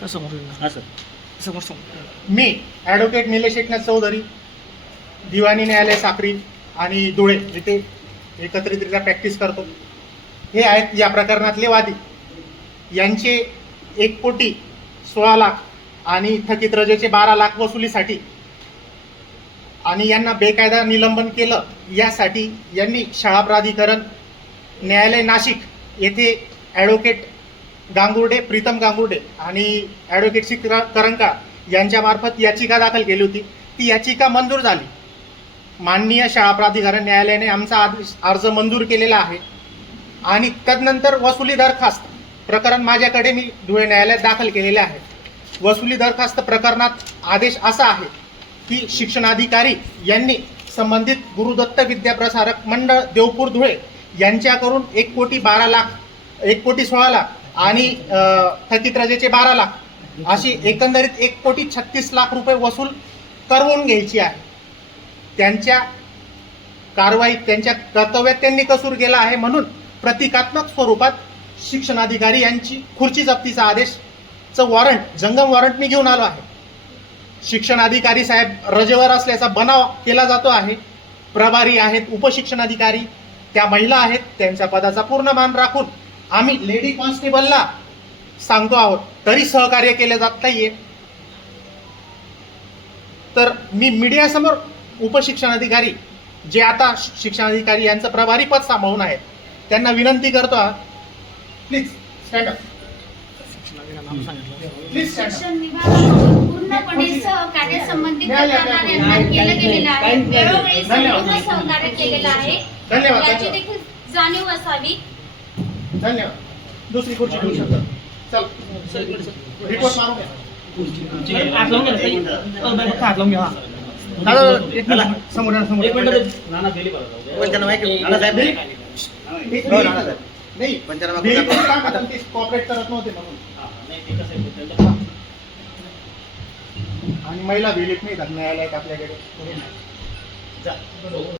Sir समोर. येऊन हां सर. जा. समोर समोर. मी ॲडव्होकेट निलेश एकनाथ चौधरी दिवाणी न्यायालय साक्री आणि धुळे इथे एकत्रितरित्या प्रॅक्टिस करतो. हे आहेत या प्रकरणातले वादी. यांचे एक कोटी सोळा लाख आणि थकीत रजेचे बारा लाख वसुलीसाठी आणि यांना बेकायदा निलंबन केलं यासाठी यांनी शाळा प्राधिकरण न्यायालय नाशिक येथे ॲडव्होकेट गांगुर्डे प्रीतम गांगुर्डे आणि ॲडव्होकेट श्री करंका यांच्यामार्फत याचिका दाखल केली होती. ती याचिका मंजूर झाली. माननीय शाळा प्राधिकरण न्यायालयाने आमचा आदेश अर्ज मंजूर केलेला आहे. आणि तदनंतर वसुली दरखास्त प्रकरण माझ्याकडे मी धुळे न्यायालयात दाखल केलेले आहे. वसुली दरखास्त प्रकरणात आदेश असा आहे की शिक्षणाधिकारी यांनी संबंधित गुरुदत्त विद्याप्रसारक मंडळ देवपूर धुळे यांच्याकडून एक कोटी बारा लाख एक कोटी सोळा लाख आणि थकीत रजेचे बारा लाख. अशी एकंदरीत एक कोटी छत्तीस लाख रुपये वसूल करवून घ्यायची आहे. त्यांच्या कारवाईत त्यांच्या कर्तव्यात त्यांनी कसूर केला आहे म्हणून प्रतिकात्मक स्वरूपात शिक्षणाधिकारी यांची खुर्ची जप्तीचा आदेशचं वॉरंट जंगम वॉरंट मी घेऊन आलो आहे. शिक्षण अधिकारी साहेब रजेवर असल्याचा बनाव केला जातो आहे. प्रभारी आहेत उपशिक्षणाधिकारी. त्या महिला आहेत त्यांच्या पदाचा पूर्ण मान राखून आम्ही लेडी कॉन्स्टेबलला सांगतो आहोत तरी सहकार्य केले जात नाहीये. तर मी मीडियासमोर उपशिक्षणाधिकारी जे आता शि- शिक्षणाधिकारी यांचं प्रभारी पद सांभाळून आहेत त्यांना विनंती करतो प्लीज स्टँड अप शिक्षणाधिकारी नाव सांगितलं प्लीज स्टँड शिक्षण विभागाकडून पूर्णपणे सहकार्य संबंधित तक्रारदारांना केलं गेलेलं आहे. वेळोवेळी संपूर्ण सहकार्य केलेलं आहे. धन्यवाद याची धन्यवाद देखील जाणीव असावी. धन्यवाद. दुसरी खुर्ची घेऊ शकता. चल. रिपोर्ट घ्या. दादा एक मिनिट. समोर समोर एक. मिनिट. पंचनामा? नाही. पंचनामा ते कॉपरेट करत नव्हते म्हणून. हां आणि महिला बिलित नाही न्यायालयात आपल्याकडे? जा.